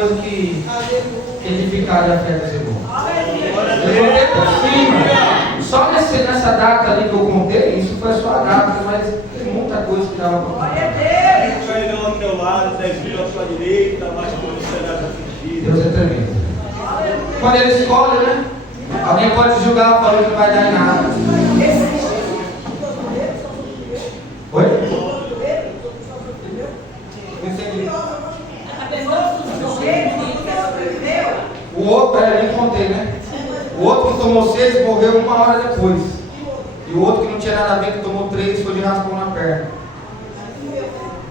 coisa que edificaria a fé dos irmãos. Eu contei por cima. Só nessa data ali que eu contei, isso foi só a data, mas tem muita coisa que dava para contar. Cairão ao teu lado, 10 mil à tua direita, mas tu serás afligido. Deus é tremendo. Quando ele escolhe, né? Alguém pode julgar falando que não vai dar em nada. Oi? Não entendi. O outro, eu nem contei, né? O outro que tomou 6 morreu 1 hora depois. E o outro que não tinha nada a ver, que tomou 3, foi de raspão na perna.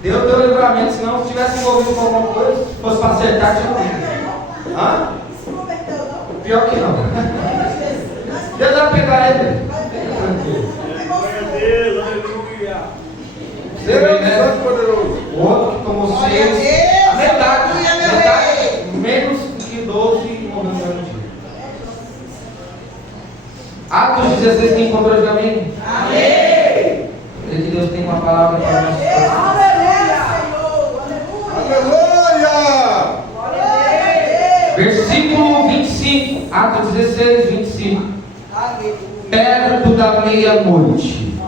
Deus deu livramento, senão se tivesse envolvido com alguma coisa, se fosse para acertar, tinha morrido. Hã? Pior que não. Deus vai pegar ele. Deus, aleluia. Deus é poderoso. O outro que tomou 6, metade, menos que 12 morreu no mesmo dia. Atos 16 tem encontrou de amém? Amém. Creio que Deus tem uma palavra para nós. Aleluia! Versículo 25, Atos 16, 25. Perto da meia-noite,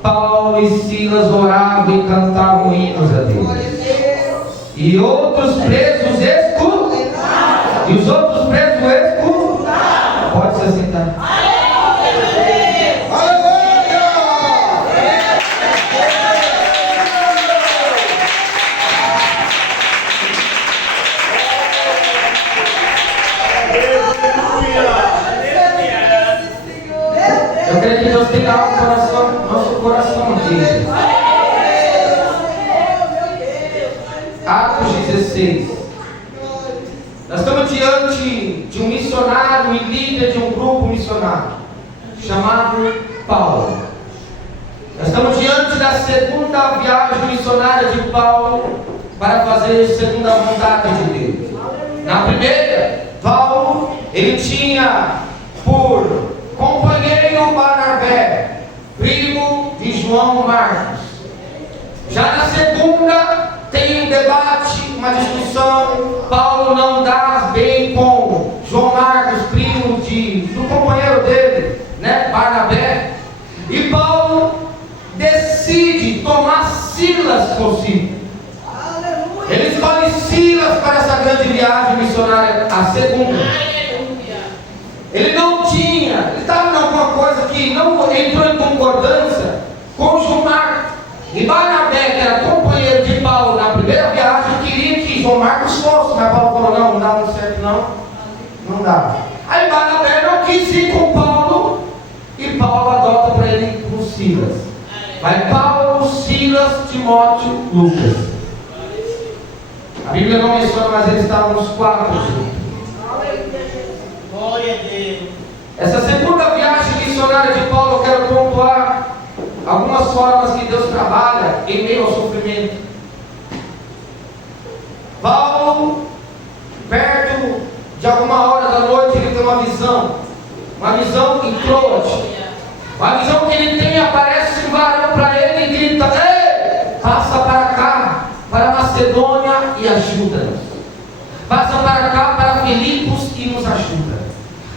Paulo e Silas oravam e cantavam hinos a Deus. E outros presos escutavam. E os outros presos escutavam. Pode se sentar. Eu creio que Deus tem algo no nosso coração aqui. Atos 16. Nós estamos diante de um missionário e líder de um grupo missionário chamado Paulo. Nós estamos diante da segunda viagem missionária de Paulo para fazer segundo a vontade de Deus. Na primeira, Paulo, ele tinha por companheiro Barnabé, primo de João Marcos. Já na segunda, tem um debate, uma discussão. Paulo não dá bem com João Marcos, primo do companheiro dele, né, Barnabé. E Paulo decide tomar Silas consigo. Ele escolhe Silas para essa grande viagem missionária, a segunda. Ele não tinha, ele estava em alguma coisa que não entrou em concordância com João Marcos. E Barnabé, que era companheiro de Paulo na primeira viagem, queria que João Marcos fosse, mas Paulo falou: não dá muito certo, não dá. Aí Barnabé não quis ir com Paulo, e Paulo adota para ele ir com Silas. Vai Paulo, Silas, Timóteo, Lucas. A Bíblia não menciona, mas eles estavam os 4 juntos. Glória a Deus. Essa segunda viagem missionária de Paulo, eu quero pontuar algumas formas que Deus trabalha em meio ao sofrimento. Paulo, perto de alguma hora da noite, ele tem uma visão em Troade. Uma visão que ele tem, aparece um varão para ele e grita: ei, passa para cá, para Macedônia e ajuda-nos. Passa para cá, para Filipos e nos ajuda.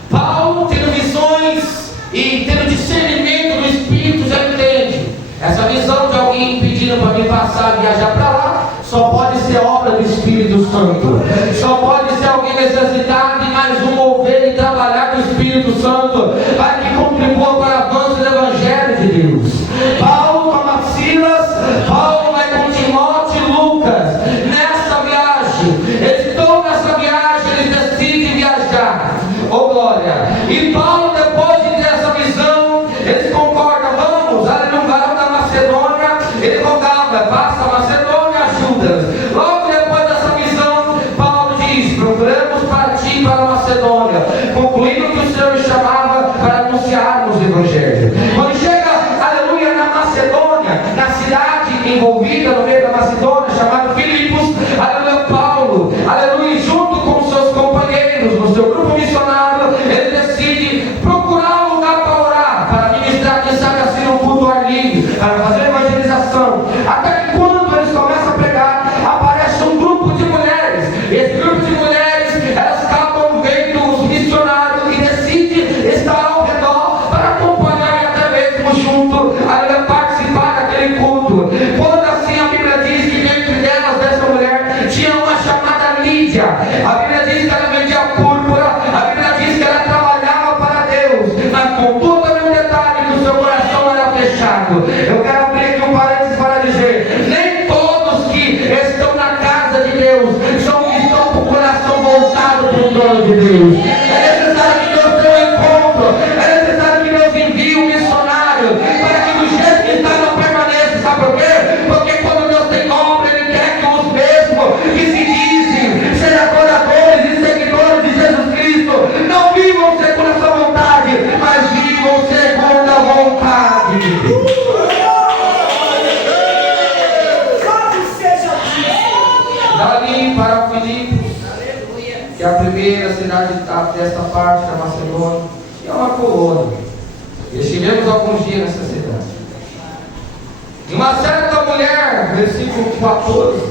Paulo, tendo visões e tendo discernimento do Espírito, já entende. Essa visão de alguém pedindo para me passar, viajar para lá, só pode ser obra do Espírito Santo. Só pode ser alguém necessitado de mais um mover e trabalhar com o Espírito Santo, para que contribua para o avanço do Evangelho de Deus. Paulo toma Silas, Paulo vai com Timóteo e Lucas. Nessa viagem, eles estão nessa viagem, eles decidem viajar. Oh glória! E Paulo, depois de ter essa visão, eles concordam: vamos, ali no varão da Macedônia, ele rogava: passa a Macedônia, ajuda-nos. Logo depois dessa visão, Paulo diz: procuramos partir para a Macedônia, concluindo que o Senhor chamava para anunciarmos o Evangelho. Quando chega, aleluia, na Macedônia, na cidade envolvida no meio da Macedônia, chamada Filipos, aleluia, Paulo, aleluia, junto com seus companheiros, no seu grupo missionário, ele decide procurar um lugar para orar, para ministrar, quem sabe assim, um culto ao ar livre, para fazer evangelização. Até que quando eles começam a pregar, aparece um grupo de mulheres. Esse grupo Deus. É necessário que Deus tenha um encontro. É necessário que Deus envie um missionário para que do jeito que está não permaneça. Sabe por quê? Porque quando Deus tem obra, Ele quer que os mesmos que se dizem ser adoradores e seguidores de Jesus Cristo não vivam segundo a sua vontade, mas vivam segundo a vontade de Deus. Dali para Filipos, que é a primeira cidade desta parte da Macedônia, e é uma colônia. Estivemos alguns dias nessa cidade. E uma certa mulher, versículo 14,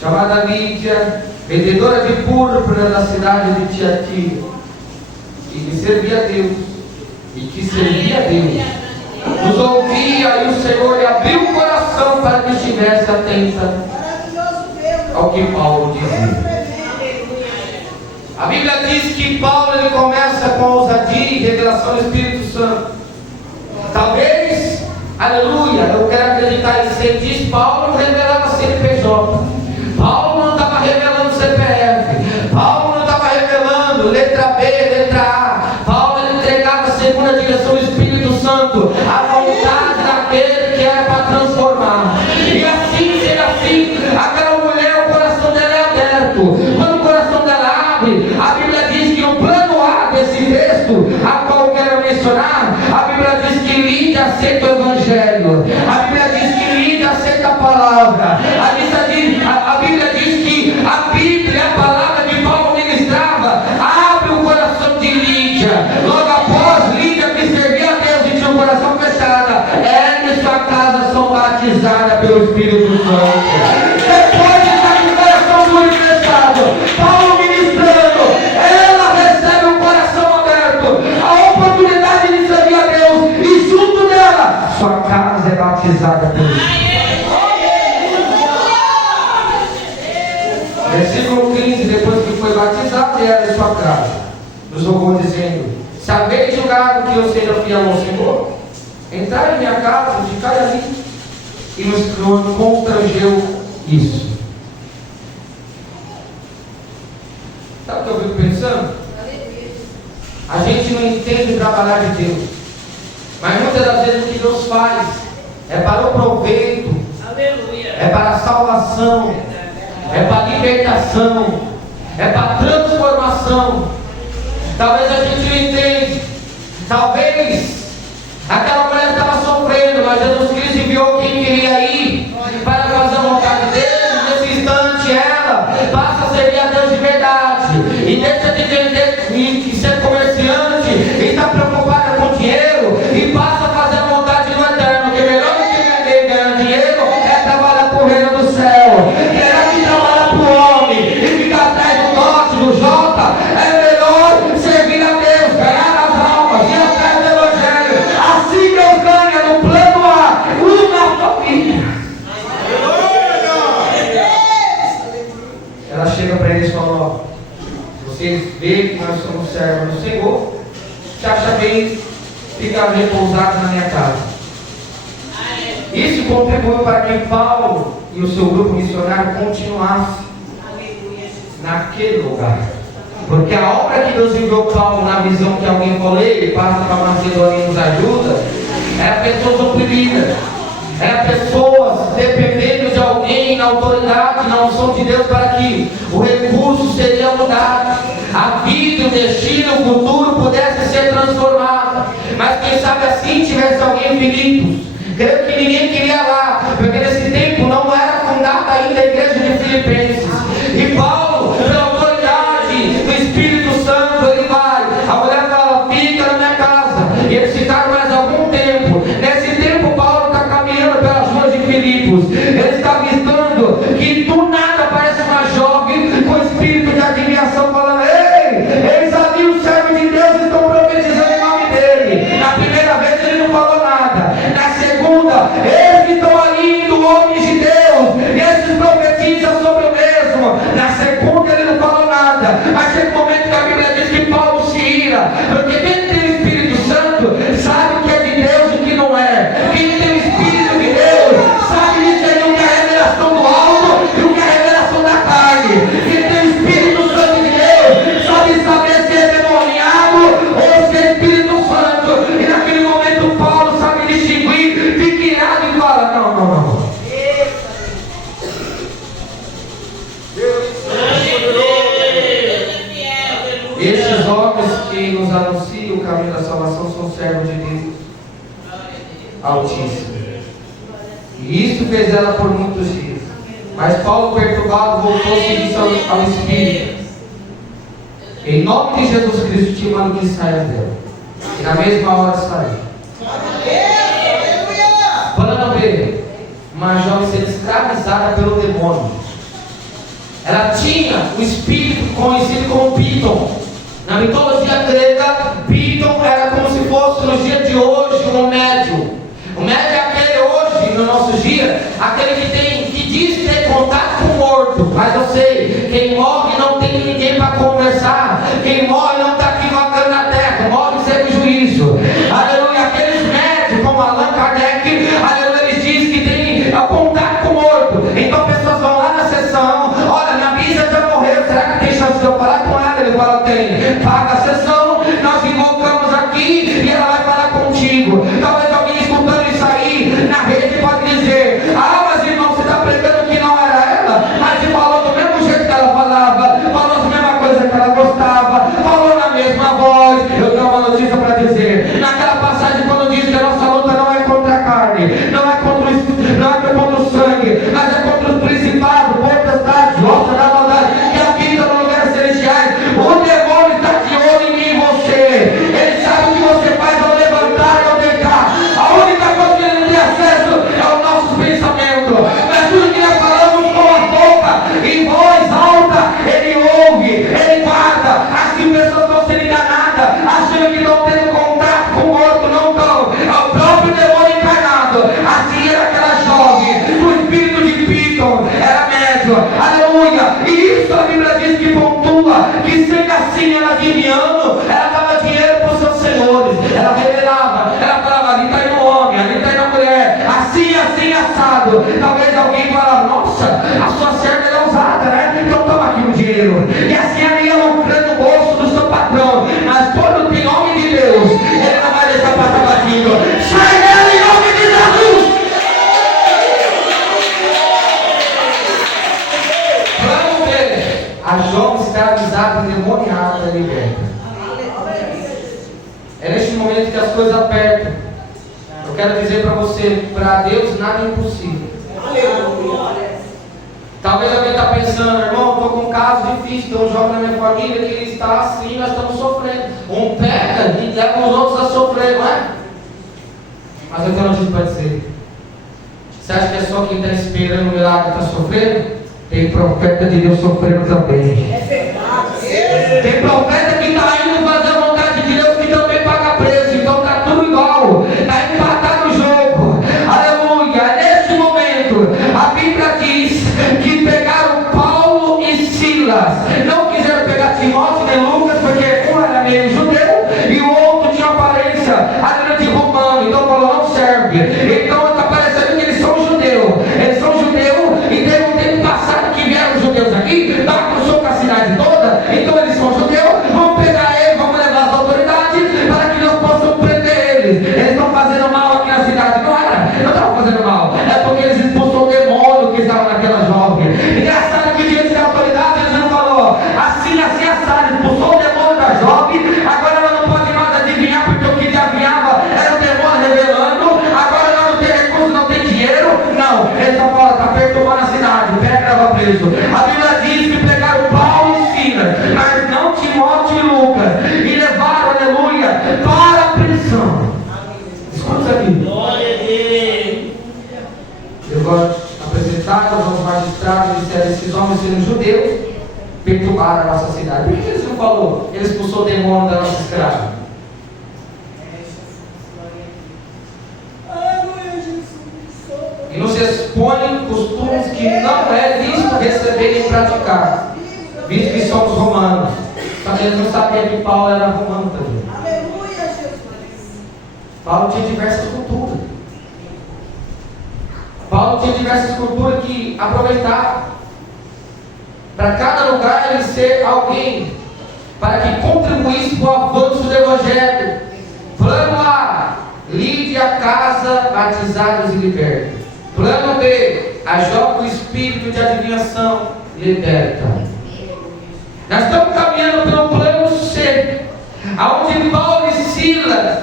chamada Lídia, vendedora de púrpura da cidade de Tiatira, que servia a Deus, nos ouvia, e o Senhor lhe abriu o coração para que estivesse atenta ao que Paulo dizia. A Bíblia diz que Paulo ele começa com ousadia e revelação do Espírito Santo. Talvez, aleluia, eu quero acreditar em ser, diz Paulo não revelava CNPJ. Paulo não estava revelando CPF. Paulo não estava revelando letra B, letra A. Paulo ele entregava segundo a direção do Espírito Santo a vontade daquele que era para transformar. E assim, sendo assim, aquela mulher, o coração dela é aberto. Quando o coração dela abre, a Bíblia diz que no plano A desse texto, a qual eu quero mencionar, a Bíblia diz que Lídia aceita o Evangelho. A Bíblia diz que Lídia aceita a palavra. A Bíblia diz que a Bíblia, a palavra de Paulo ministrava, abre o coração de Lídia. Logo após Lídia, que servia a Deus e tinha o coração fechado, ela e sua casa são batizadas pelo Espírito Santo. Depois de estar com o coração duro e fechado, Paulo ministrando, ela recebe o coração aberto, a oportunidade de servir a Deus, e junto dela, sua casa é batizada pelo Espírito. Versículo 15, depois que foi batizado, ela e sua casa nos rogou dizendo: se haveis julgado que eu seja fiel ao Senhor, entrai em minha casa, ficai ali. E nos constrangeu isso. Sabe o que eu fico pensando? A gente não entende o trabalhar de Deus, mas muitas das vezes o que Deus faz é para o proveito, é para a salvação, é para a libertação, é para a transformação. Talvez a gente não entende. Talvez aquela mulher estava sofrendo, mas Jesus Cristo enviou quem queria ir para fazer a vontade dele. Nesse instante ela passa a servir a Deus de verdade e deixa de vender e ser comerciante e está preocupada com dinheiro e passa a fazer a vontade do Eterno, que melhor do que vender e ganhar dinheiro é trabalhar para o reino do céu. Será que trabalhar para o homem e ficar atrás do norte, do Jota, é melhor servir a Deus, ganhar as almas, ir atrás do Evangelho? Assim Deus ganha no plano A uma família. Ela chega para eles e fala: vocês veem que nós somos servos do Senhor, se acha bem ficar repousado na minha casa. Isso contribuiu para que Paulo e o seu grupo missionário continuassem naquele lugar. Porque a obra que Deus enviou Paulo na visão que alguém falou, ele passa para Macedônia e nos ajuda, era pessoas oprimidas, era pessoas dependendo de alguém na autoridade, na unção de Deus, para que o recurso seria mudado, a vida, o destino, o futuro pudesse ser transformado. Mas quem sabe assim tivesse alguém em Filipos. Creio que ninguém queria lá, porque nesse tempo não era fundada ainda a igreja de Filipenses. E Paulo, pela autoridade do Espírito Santo, ele vai. A mulher fala: fica na minha casa. E eles ficaram mais algum tempo. Nesse tempo Paulo está caminhando pelas ruas de Filipos. Ele está avistando que do nada aparece uma jovem com espírito de adivinhação, falando: ei, eis ali o servo de Deus, estão profetizando em nome dele. Na primeira vez ele não falou nada. Na segunda, eles que estão ali indo homens de Deus, e esses profetizam sobre o mesmo. Na segunda ele não falou nada. Mas chega um momento que a Bíblia diz que Paulo se ira, porque quem tem o Espírito Santo sabe o que é de Deus e o que não é. Quem tem o Espírito de Deus sabe discernir o que é a revelação do alto e o que é a revelação da carne. Quem tem o Espírito Santo de Deus sabe saber se Deus Altíssimo. E isso fez ela por muitos dias. Mas Paulo, perturbado, voltou-se e disse ao Espírito: em nome de Jesus Cristo, te mando que saia dela. E na mesma hora saiu. Plano B: uma jovem sendo escravizada pelo demônio. Ela tinha o espírito conhecido como Piton. Na mitologia grega, Piton era como se fosse no dia de hoje um médium. O médium é aquele hoje, no nosso dia, aquele que diz ter contato com o morto. Mas eu sei, quem morre não tem ninguém para conversar. Quem morre não está aqui vagando na terra, morre sem juízo. Aleluia. Aqueles médios como Allan Kardec, aleluia, eles dizem que tem contato com o morto. Então pessoas vão lá na sessão: olha, minha bisa já morreu, será que tem chance de eu falar com ela? Ele fala: tem. Paga a sessão, nós invocamos aqui e ela vai falar contigo. Talvez alguém escutando isso aí na rede pode dizer: ah, mas irmão, você está pregando que não era ela, mas ele falou do mesmo jeito que ela falava, falou a mesma coisa que ela gostava, falou na mesma voz. Eu tenho uma notícia para dizer: naquela passagem quando diz que a nossa luta não é contra a carne, não é contra o sangue, mas é contra os principados, potestades, obras da maldade que habitam no lugar celestiais. O demônio está de olho em mim e você. Ele sabe o que você faz ao levantar e ao deitar. A única coisa que ele não tem acesso é o nosso pensamento. Mas tudo que nós falamos com a boca, em voz alta, ele ouve, ele guarda. Assim pessoas estão sendo enganadas, achando que estão tendo contato com o morto, não estão. É o próprio demônio encarnado. Assim era aquela jovem, o espírito de Piton, era médio. Aleluia. E isso a Bíblia diz que pontua, que sendo assim ela adivinhando, ela dava dinheiro para os seus senhores, ela revelava, ela falava: ali está indo o homem, ali está indo a mulher, assim, assado. Talvez alguém fale: nossa, a sua serva é ousada, né? Então toma aqui o dinheiro. E assim ela ia lucrando o bolso do seu patrão. Mas quando tem homem de Deus, ele não vai deixar passar batido. Sai dela em nome de Jesus! Plano B: a jovem escravizada, endemoniada, liberta. É neste momento que as coisas apertam. Eu quero dizer para você: para Deus nada é impossível. Talvez alguém está pensando: irmão, estou com um caso difícil, tem um jovem na minha família que ele está assim, nós estamos sofrendo. Um peca e leva os outros a sofrer, não é? Mas eu tenho uma notícia para dizer: você acha que é só quem está esperando o milagre está sofrendo? Tem profeta de Deus sofrendo também. É verdade. Tem profeta que está indo fazer a vontade de Deus que também paga preço. Então está tudo igual, está empatado o jogo. Aleluia. Neste momento a Bíblia diz que pegaram Paulo e Silas. Não quiseram pegar Timóteo nem Lucas, porque um era meio judeu e o outro tinha aparência de romano. Então falou: não serve. Então está parecendo que eles são judeus. Eles são judeus e teve um tempo passado que vieram judeus aqui, bagunçou com a cidade toda. Então eles são judeus, vamos pegar eles, vamos levar as autoridades para que nós possamos prender eles. Eles estão fazendo mal aqui na cidade. Não era, não estavam fazendo mal, é porque eles expulsou o demônio que estava naquela jovem. Engraçado que diante da autoridade eles não falou: assim, assado, expulsou o demônio da jovem, agora ela não pode mais adivinhar, porque o que adivinhava era o demônio revelando, agora ela não tem recurso, não tem dinheiro. Não, ele só fala: está perturbando a cidade, pega, leva preso. A Bíblia diz que pegaram Paulo e Silas, mas não Timóteo e Lucas, e levaram, aleluia, para a prisão. Escuta isso aqui. Glória a Deus. Eu gosto apresentaram aos magistrados e disseram: esses homens sendo judeus perturbaram a nossa cidade. Por que eles não falou? Ele expulsou o demônio da nossa escrava. E nos expõe costumes que não é lícito receber e praticar, visto que somos romanos. Mas eles não sabiam que Paulo era romano também. Aleluia, Jesus. Paulo tinha diversas culturas. Paulo tinha diversas culturas que aproveitava para cada lugar ele ser alguém para que contribuísse para o avanço do Evangelho. Plano A: lide a casa, batizados e libertos. Plano B: a jovem o espírito de adivinhação, liberta. Nós estamos caminhando pelo plano C, aonde Paulo e Silas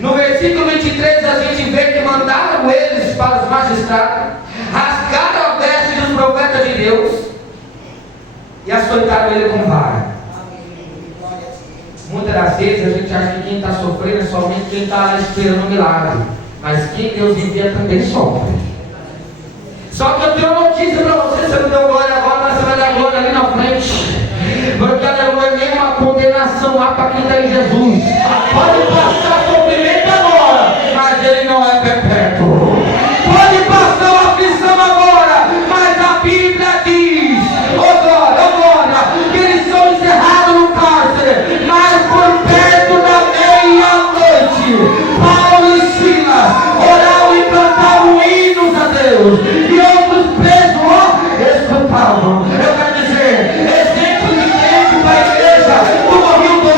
No versículo 23 a gente vê que mandaram eles para os magistrados, rasgaram a veste dos profetas de Deus e açoitaram ele com vara. Muitas das vezes a gente acha que quem está sofrendo é somente quem está lá esperando um milagre, mas quem Deus envia também sofre. Só que eu tenho uma notícia para você não deu glória agora, mas você vai dar glória ali na frente. Porque não é nenhuma condenação lá para quem está em Jesus. Pode passar sofrimento agora, mas ele não é perpétuo. Pode passar uma aflição agora, mas a Bíblia diz, oh glória, que eles são encerrados no cárcere, mas por perto da meia-noite, Paulo e Silas oravam e cantavam hinos a Deus, e outros presos escutavam. Eu quero dizer, exemplo de crente para a igreja, no Rio 2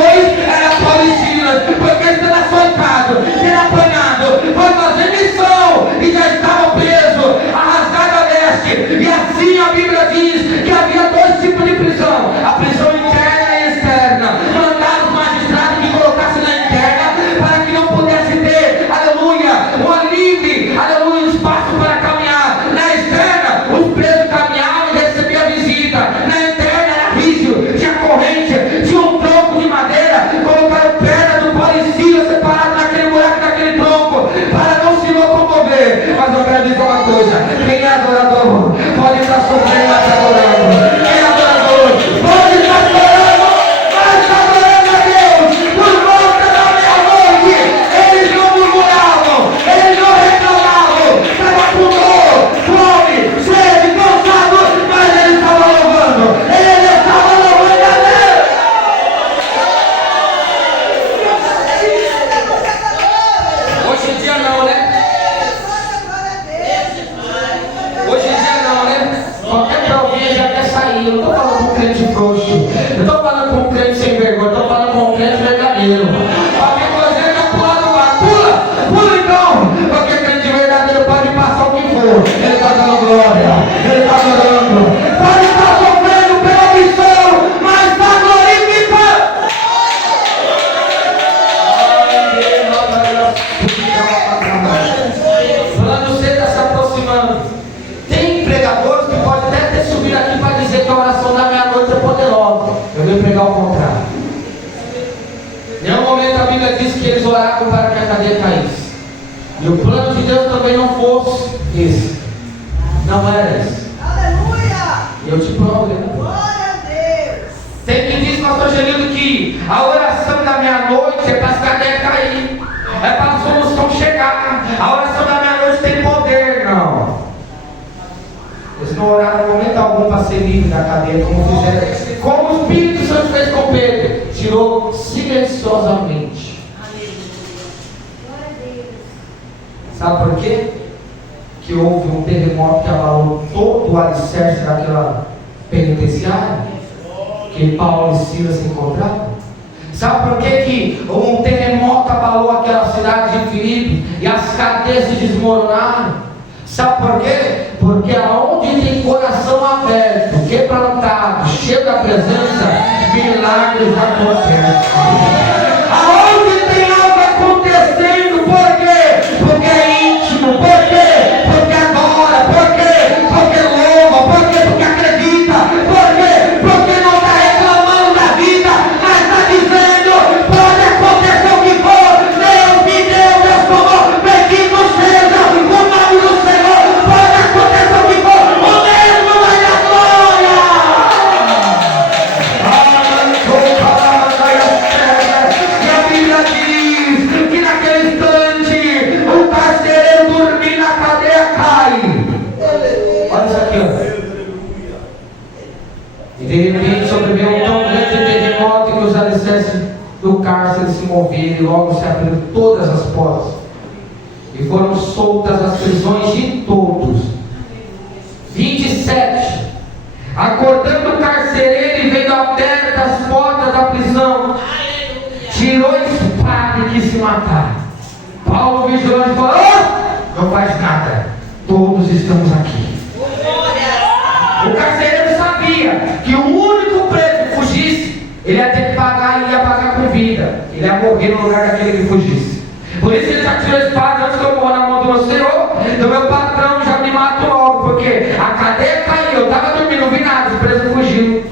era Paulo e Silas, porque sendo açoitado, sendo apanhado, foi fazer missão e já estavam presos, arrasado a veste. E assim a Bíblia diz que havia dois tipos de prisão: a prisão interna e externa. Mandaram os magistrados que colocassem na interna para que não pudesse ter, aleluia, uma livre, aleluia, espaço para caminhar. Na externa, os presos caminhavam e recebiam a visita. Na interna era rígido, tinha corrente, tinha um tronco de madeira, colocaram perna do Paulo e Silas separado naquele buraco, naquele tronco, para não se locomover. Mas eu quero dizer uma coisa: quem é adorador pode estar sofrendo, mas está adorando. Quem é adorador pode estar chorando, mas está adorando a Deus. Por volta da meia-noite, eles não murmuravam, eles não reclamavam, estava com dor, fome, sede, cansado, mas eles estavam louvando. Eles estavam louvando a Deus. Hoje em dia não, né? Hoje em dia não, né? Qualquer provinha já quer sair. Eu não estou falando com um crente frouxo, eu estou falando com um crente sem vergonha, eu estou falando com um crente verdadeiro. Qualquer coisa ele vai pular do mar. Pula então, porque crente verdadeiro pode passar o que for, ele está dando glória, ele está adorando, pode estar sofrendo pela missão, mas está glorificando. Plano C está se aproximando. Tem pregadores que podem até ter subido aqui para dizer que a oração da meia-noite é poderosa. Eu vou pregar o contrário. Em nenhum momento a Bíblia diz que eles oravam para que a cadeia caísse. E o plano de Deus também não fosse esse. Não era esse. Aleluia! E eu te provo, né? Glória a Deus! Tem quem diz, pastor Angelino, que a oração da meia-noite é para as cadeias cair, é para a solução chegar. A oração da meia-noite tem poder, não. Eles não oraram em momento algum para ser livre da cadeia, como fizeram, como o Espírito Santo fez com Pedro, tirou silenciosamente. Sabe por quê? Que houve um terremoto que abalou todo o alicerce daquela penitenciária que Paulo e Silas se encontraram. Sabe por que um terremoto abalou aquela cidade de Filipe e as cadeias se desmoronaram? Sabe por quê? Porque aonde tem coração aberto, quebrantado, cheio da presença, milagres acontecem. Aonde tem algo acontecendo, por quê? Porque é íntimo, por quê? Porque adora, por quê? Porque louva, por quê? Porque acredita, por quê? Porque não está reclamando da vida, mas está dizendo: pode acontecer o que for, Deus me deu, Deus tomou, bendito seja o nome do Senhor, pode acontecer o que for, o mesmo vai dar glória. E a Bíblia diz que naquele instante o carcereiro dormir na cadeia cai. Olha isso aqui, ó. E de repente sobreveio um tão grande terremoto que os alicerces do cárcere se moveram e logo se abriram todas as portas e foram soltas as prisões de todos. 27. Acordando o carcereiro e vendo abertas as portas da prisão, tirou a espada e quis se matar. Paulo vigilante falou: oh, não faz nada, todos estamos aqui. O carcereiro sabia que o único preso que fugisse, ele ia ter que pagar e ia pagar com vida. Ele ia morrer no lugar daquele que fugisse. Por isso sua espada antes que eu morra na mão do meu Senhor, do meu patrão já me mato logo, porque a cadeia caiu, eu estava dormindo, não vi nada, o preso fugiu.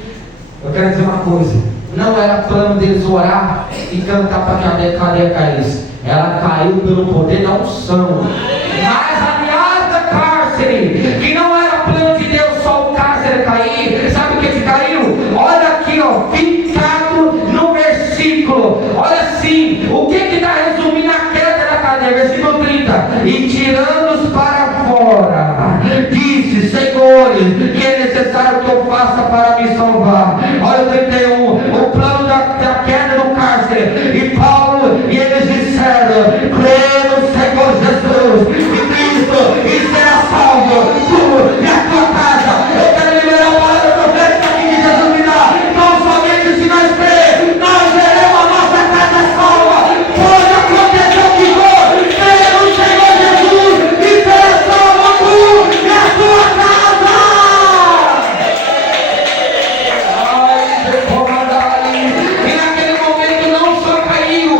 Eu quero dizer uma coisa, não era plano deles orar e cantar para que a cadeia caísse. Ela caiu pelo poder da unção. Mas a ameaça cárcere, que não era plano de Deus só o cárcere cair, sabe o que caiu? Olha aqui, ó, ficado no versículo. Olha assim, o que está resumindo a queda da cadeia? Versículo 30. E tirando-os para fora, disse: Senhores, que é necessário que eu faça para me salvar? Olha o 31, o plano da queda do cárcere. E Paulo, e eles disseram: crê no Senhor Jesus e Cristo, e será salvo tu e a tua casa. Eu quero liberar a palavra profética aqui que Jesus me dá. Não somente se nós crê, nós veremos a nossa casa salva. Pode acontecer o que for, crê no Senhor Jesus e será salvo tu e a tua casa. E naquele momento não só caiu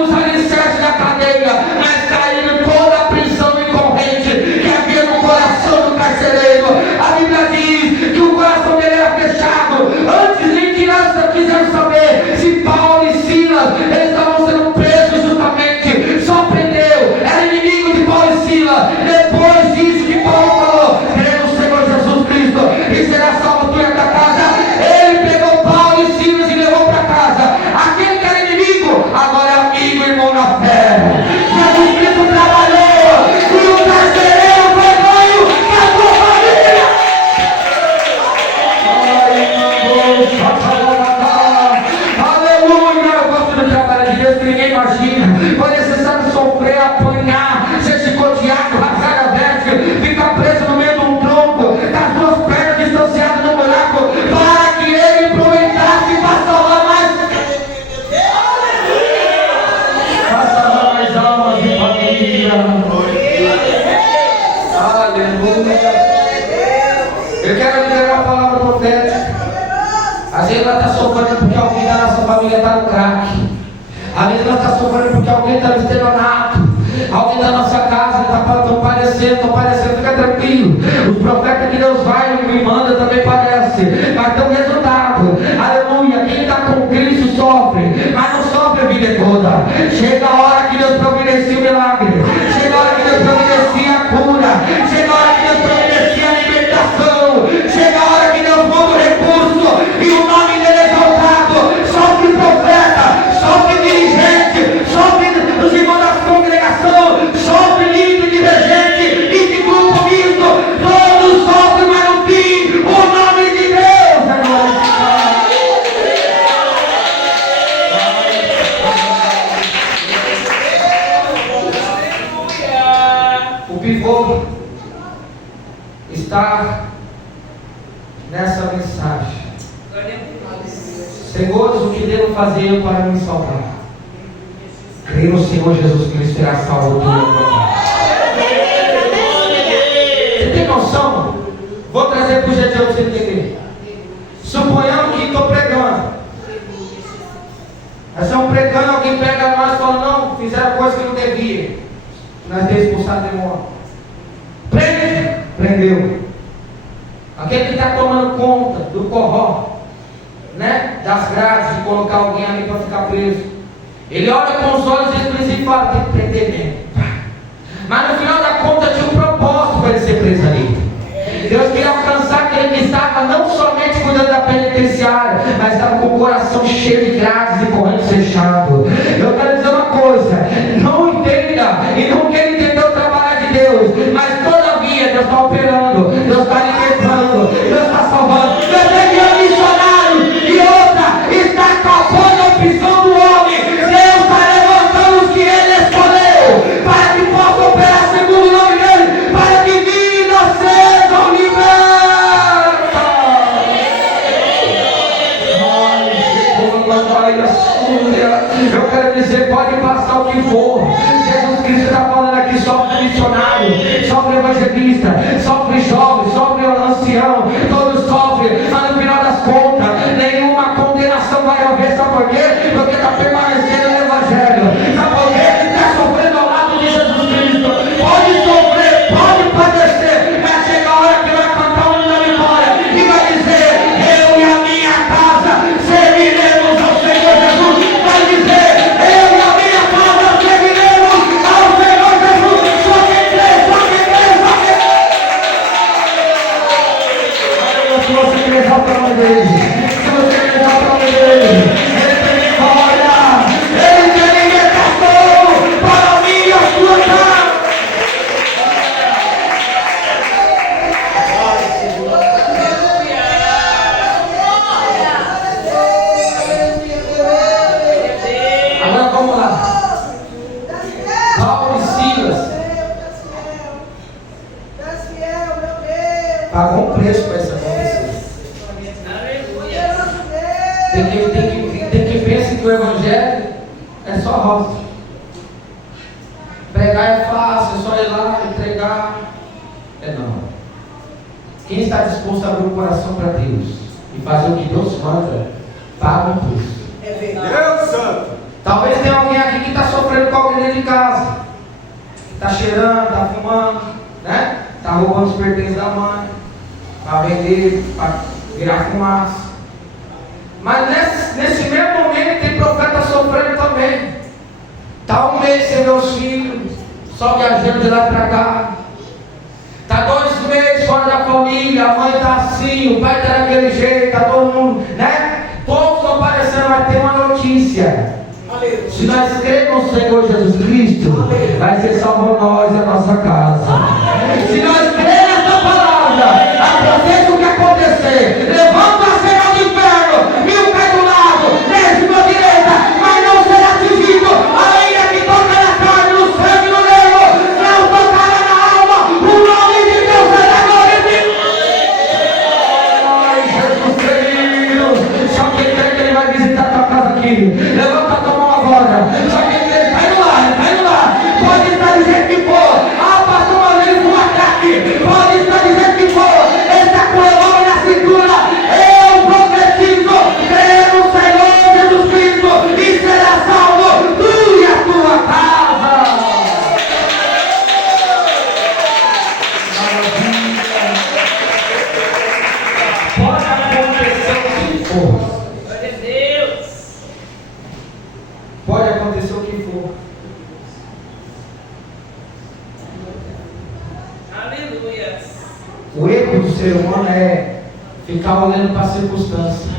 os alicerces da cadeia, mas caiu toda a prisão e corrente que havia no coração do carcereiro. A Bíblia diz que o coração dele era fechado. Antes nem quiseram saber se Paulo e Silas eles estavam sendo presos justamente. Só prendeu, era inimigo de Paulo e Silas. Depois disso que Paulo falou: crê no Senhor Jesus Cristo e será salvo tu e a tua casa. Ele pegou Paulo e Silas e levou para casa. Aquele que era inimigo agora é amigo e irmão na fé. Jesus Cristo trabalhou e o carcereiro foi ganho e a tua família. Aleluia! Eu gosto do trabalho de Deus que ninguém imagina. Foi necessário sofrer, apanhar, ser chicoteado, rasgar a veste, ficar preso no meio de um tronco, com as duas pernas distanciadas no buraco, para que ele aproveitasse para salvar mais almas de família. Aleluia! Eu quero liberar a palavra profética. Às vezes nós estamos sofrendo porque alguém da nossa família está no crack. Às vezes nós estamos sofrendo porque alguém está no estelionato. Alguém da nossa casa estão padecendo, fica tranquilo. Os profetas que Deus vai e me manda também padecem, mas tem um resultado. Aleluia! Quem está com Cristo sofre, mas não sofre a vida toda. Chega a hora que Deus providencia o milagre. Chega a hora que Deus providencia a cura. Chega a hora que Deus providencia a libertação. Chega a hora que Deus muda o recurso e o nome dele é exaltado. Sofre profeta, sofre dirigente, sofre os irmãos da congregação, sofre líder, divergente e de grupo misto. Todos sofrem, mas no fim o nome de Deus é glorificado. O pivô está nessa mensagem. Senhores, o que devo fazer eu para me salvar? Creio no Senhor Jesus Cristo será salvo tu e a tua casa. Você tem noção? Vou trazer para o dia de hoje para você entender. Suponhamos que estou pregando. Nós estamos pregando, alguém pega nós e fala: não, fizeram coisa que não devia. Nós temos expulsado demônio. Prende! Prendeu. Aquele que está tomando conta do corró, né? Das grades, de colocar alguém ali para ficar preso. Ele olha com os olhos expressivos e fala: tem que prender mesmo. Mas no final da conta tinha um propósito para ele ser preso ali. Deus queria alcançar aquele que estava não somente cuidando da penitenciária, mas estava com o coração cheio de grades e correntes fechado. Eu quero dizer uma coisa: não entenda e não queira entender o trabalho de Deus, mas todavia Deus está operando, Deus está libertando, Deus está salvando. Deus é grande missionário e outra está acabando a opção do homem. Deus está levantando os que Ele escolheu para que possa operar segundo o nome dEle, para que vidas sejam libertas. Eu quero dizer, pode passar o que for. Jesus Cristo está falando aqui: sofre missionário, sofre evangelista, sofre jovem, sofre ancião, todos sofrem, mas no final das contas, nenhuma condenação vai haver. Sabe por quê? Porque está permanecendo no Evangelho. Sabe por quê? Está sofrendo ao lado de Pagou um preço para isso acontecer. Tem que pensar que o Evangelho é só rosa. Pregar é fácil, é só ir lá, entregar. É não. Quem está disposto a abrir o coração para Deus e fazer o que Deus manda, paga um preço. É verdade. Deus Santo. Talvez tenha alguém aqui que está sofrendo com alguém dentro de casa. Está cheirando, está fumando, né? Está roubando os pertences da mãe, para vender, para virar fumaça. Mas nesse mesmo momento tem profeta sofrendo também. Está um mês sem meus filhos, só viajando de lá para cá. Está 2 meses fora da família, a mãe está assim, o pai está daquele jeito, está todo mundo, né? Todos estão parecendo, mas tem uma notícia. Se nós cremos no Senhor Jesus Cristo, vai ser salvo nós e a nossa casa. Se nós cremos nessa palavra, aconteça o que acontecer, levanta a cena do inferno, 1000 cai do lado, 10 à direita, mas não será atingido. Ainda que toca na carne, no sangue, no nervo, não tocará na alma. O nome de Deus será glorificado. Ai, Jesus querido, só quem quer que Ele vai visitar a tua casa aqui, levanta a tua mão agora. Só quem quer, cai no ar, pode estar dizendo que for. Ah, pastor, mas ele foi um ataque. Pode estar dizendo que for. Ele está com o revólver na cintura. Eu profetizo, creio no Senhor Jesus Cristo e será salvo tu e a tua casa. Pode acontecer o que for. Glória a Deus. Pode acontecer o que for. Aleluia. O erro do ser humano é ficar olhando para a circunstância,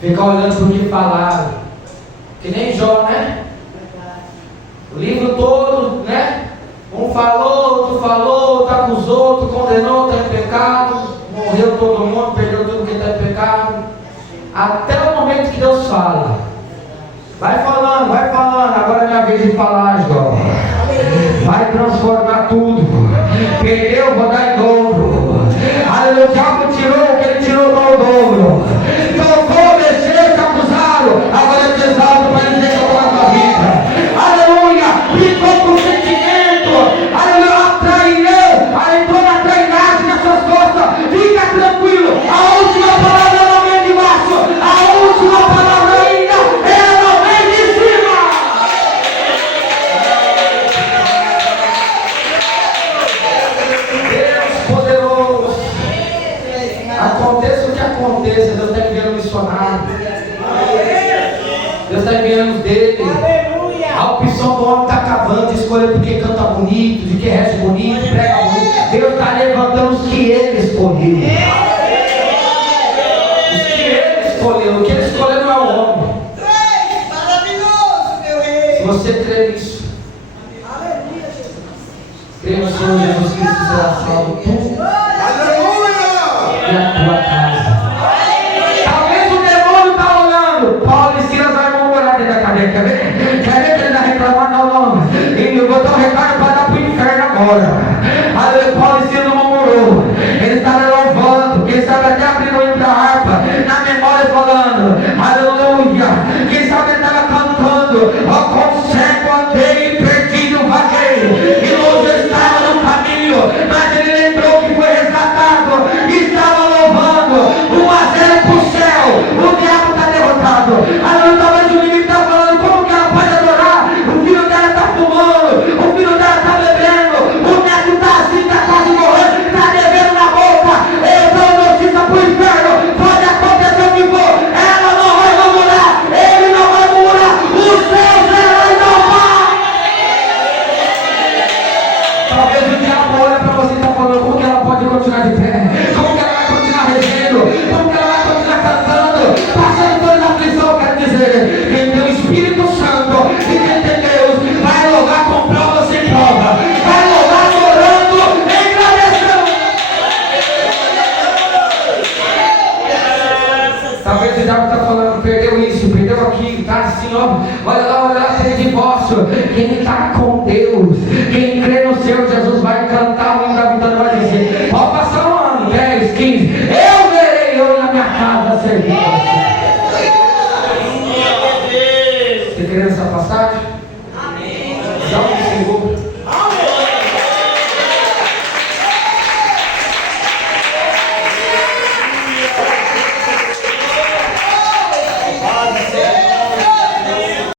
ficar olhando para o que falaram, que nem Jó, né? O livro todo, né? Um falou, outro acusou, outro condenou, está em pecado, morreu todo mundo, perdeu tudo que está em pecado, até o momento que Deus fala. Vai falando, agora é minha vez de falar, Jó. Vai transformar tudo. Perdeu, vou dar em dobro. Aleluia, o diabo tirou o que ele tirou, dá o dobro. Tocou, mexeu, te acusaram. Agora eu te exalto para dizer que eu vou na tua vida. Aleluia, ficou com sentimento. Aleluia, atraiu, entrou na trainagem nas suas costas. Fica tranquilo, a última palavra não vem de baixo. A última palavra ainda é não vem de cima. Deus poderoso. Aconteça o que aconteça, Deus está enviando missionário. Deus está enviando os dele. A opção do homem está acabando de escolher porque canta bonito, de que rege bonito, prega bonito. Deus está levantando os que ele escolheu. Os que ele escolheu. O que ele escolheu não é o homem. Maravilhoso, meu Se rei. você crê nisso, Aleluia, Jesus. crê no Senhor Jesus Cristo, será salvo tu e a tua casa. Talvez o demônio está olhando. Paulo e Silas vai murmurar dentro da cadeia. Quer ver? Quer ver que ele está reclamando? Não. Ele botou um recado para dar para o inferno agora. Aleluia, Paulo e Silas não murmurou. Ele estava louvando. Quem sabe até abrindo o hino da harpa. Na memória falando. Aleluia. Quem sabe ele estava cantando. Ó, como cego andei perdido vaguei. E longe eu estava no caminho. Mas ele lembrou que foi resgatado. Estava louvando. 1-0 para o céu. O diabo está derrotado. Aleluia, talvez o inimigo está falando. Como que ela pode adorar? O filho dela está fumando. O filho dela está bebendo. O neto está assim, está quase morrendo. Está devendo na boca. Eu dou notícia para o inferno. Pode acontecer o que for. Ela não vai murmurar. Ele não vai murmurar. O céu será inovado. Talvez o diabo olhe para você e está falando. Como que ela pode continuar de pé? Como que ela vai continuar regendo? Como que ela vai continuar cantando? Passando toda a aflição, quero dizer. Quem tem o Espírito Santo e quem tem Deus vai louvar com prova sem prova. Vai louvar adorando, agradecendo. Talvez o diabo está falando, perdeu isso, perdeu aquilo, está assim, ó. Olha lá, tem divórcio. Quem está com Deus